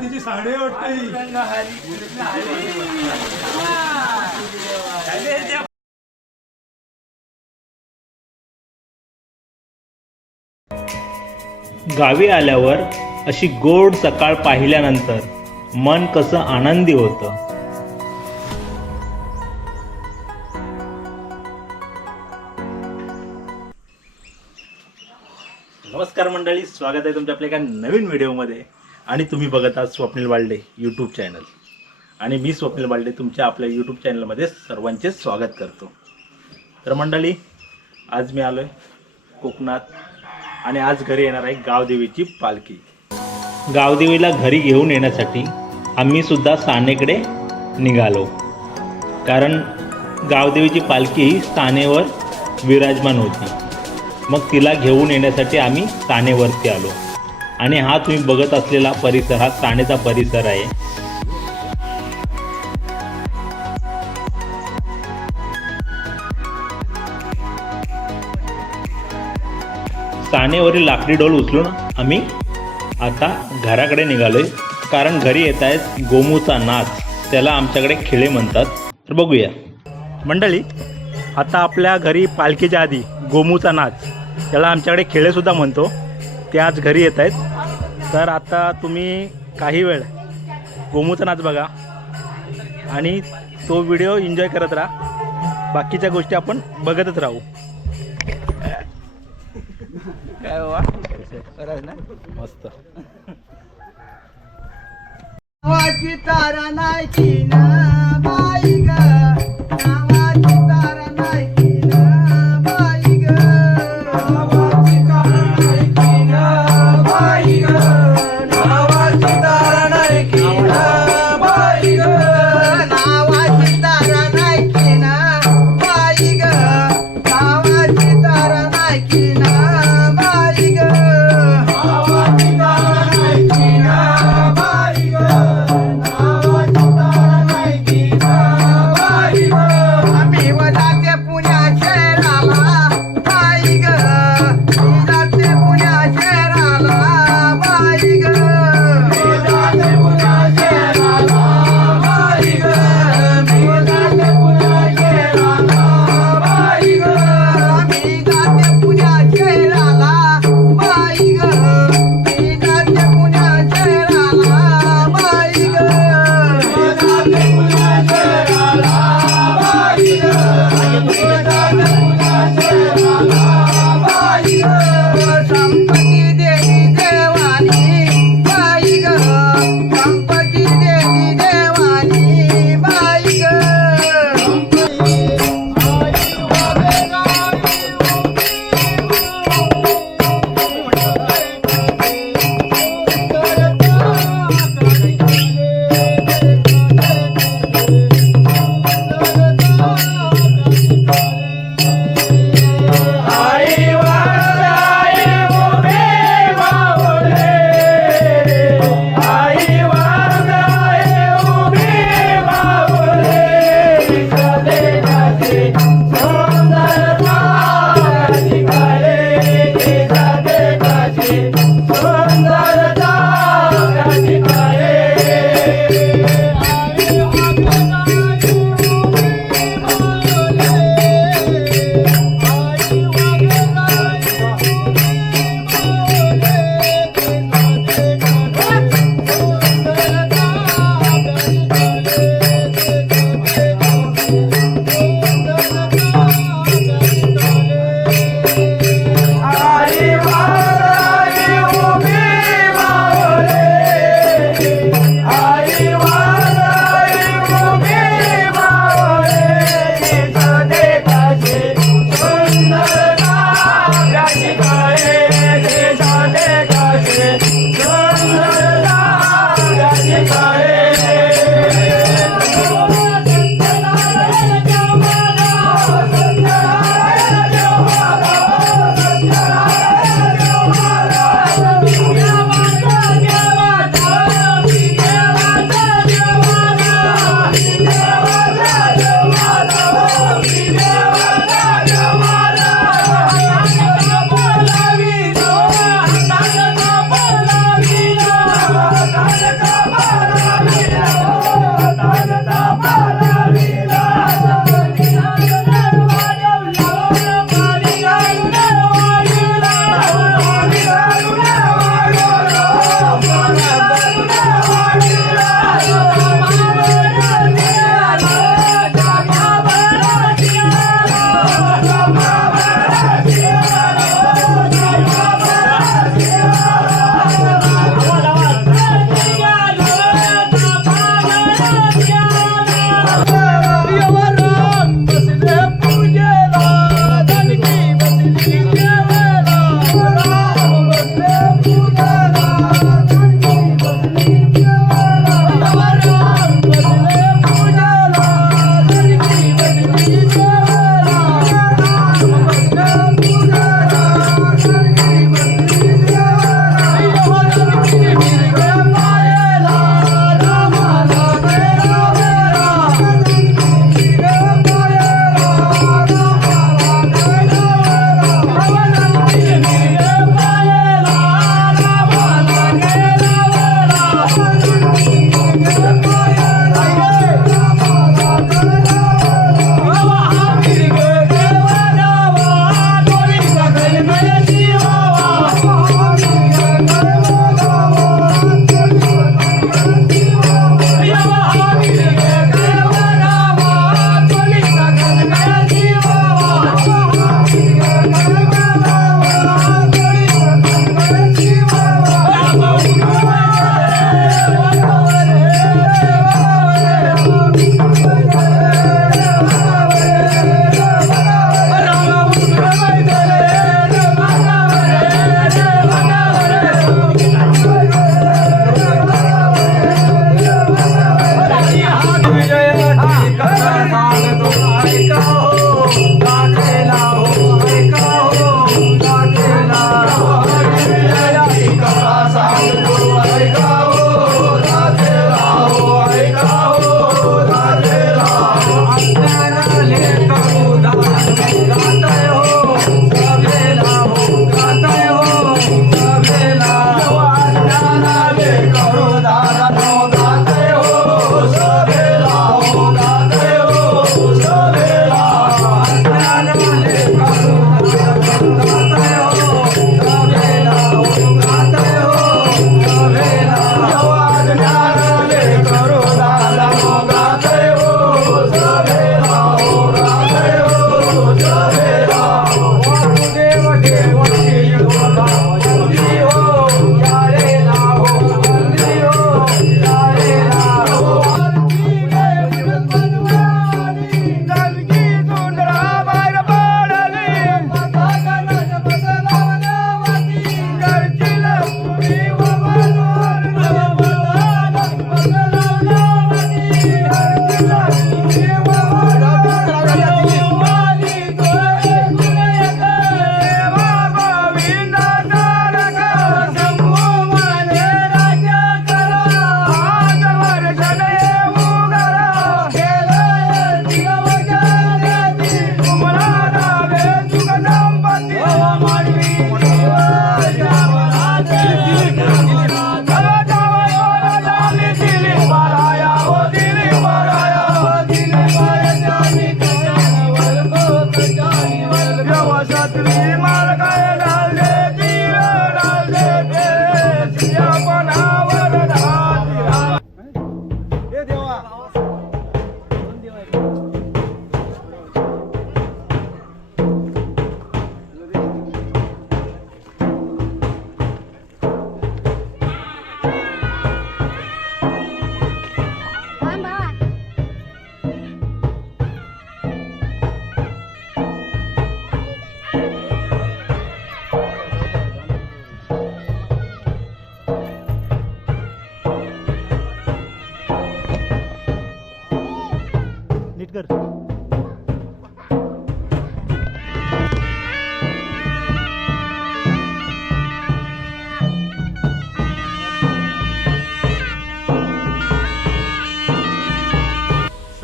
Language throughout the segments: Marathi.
तिची साडे वाटते. ही. गावी आल्यावर अशी गोड सकाळ पाहिल्यानंतर मन कसं आनंदी होतं? मंडळी स्वागत आहे तुमच्या आपल्या एका नवीन व्हिडिओमध्ये. आणि तुम्ही बघत आहात स्वप्नील वाल्डे यूट्यूब चॅनल आणि मी स्वप्नील वाल्डे तुमच्या आपल्या यूट्यूब चॅनलमध्ये सर्वांचे स्वागत करतो. तर मंडळी आज मी आलो आहे कोकणात आणि आज घरी येणार आहे गावदेवीची पालखी. गावदेवीला घरी घेऊन येण्यासाठी आम्ही सुद्धा सानेकडे निघालो. कारण गावदेवीची पालखी ही स्थानेवर विराजमान होती. मग तिला घेऊन येण्यासाठी आम्ही स्थानेवरती आलो. आणि हा तुम्ही बघत असलेला परिसर हा तानेचा परिसर आहे. तानेवरील लाकडी डोल उचलून आम्ही आता घराकडे निघालोय. कारण घरी येत आहेत गोमूचा नाच. त्याला आमच्याकडे खेळे म्हणतात. तर बघूया. मंडळी आता आपल्या घरी पालखीच्या आधी गोमूचा नाच. त्याला आमच्याकडे खेळेसुद्धा म्हणतो. ते आज घरी येत आहेत. तर आता तुम्ही काही वेळ गोमूचा नाच बघा. आणि तो व्हिडिओ एन्जॉय करत राहा. बाकीच्या गोष्टी आपण बघतच राहू. काय बाबा? खरंच ना? मस्त. तारा नाही go. Yeah.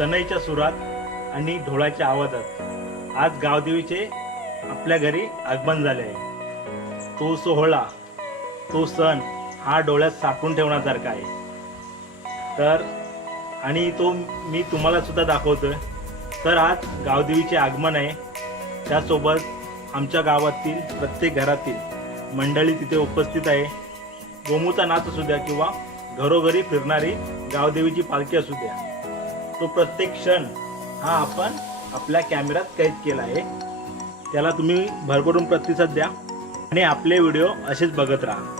सनईच्या सुरात आणि ढोळाच्या आवाजात. आज गावदेवीचे आपल्या घरी आगमन झाले आहे. तो सोहळा तो सण हा डोळ्यात साठवून ठेवण्यासारखा आहे. तर आणि तो मी तुम्हाला सुद्धा दाखवतोय. तर आज गावदेवीचे आगमन आहे. त्यासोबत आमच्या गावातील प्रत्येक घरातील मंडळी तिथे उपस्थित आहे. गोमूचा नाच असू द्या किंवा घरोघरी फिरणारी गावदेवीची पालखी असू द्या. तो प्रत्येक क्षण हा आपण आपल्या कॅमेऱ्यात कैद केला आहे. त्याला तुम्ही भरभरून प्रतिसाद द्या आणि आपले व्हिडिओ असेच बघत राहा.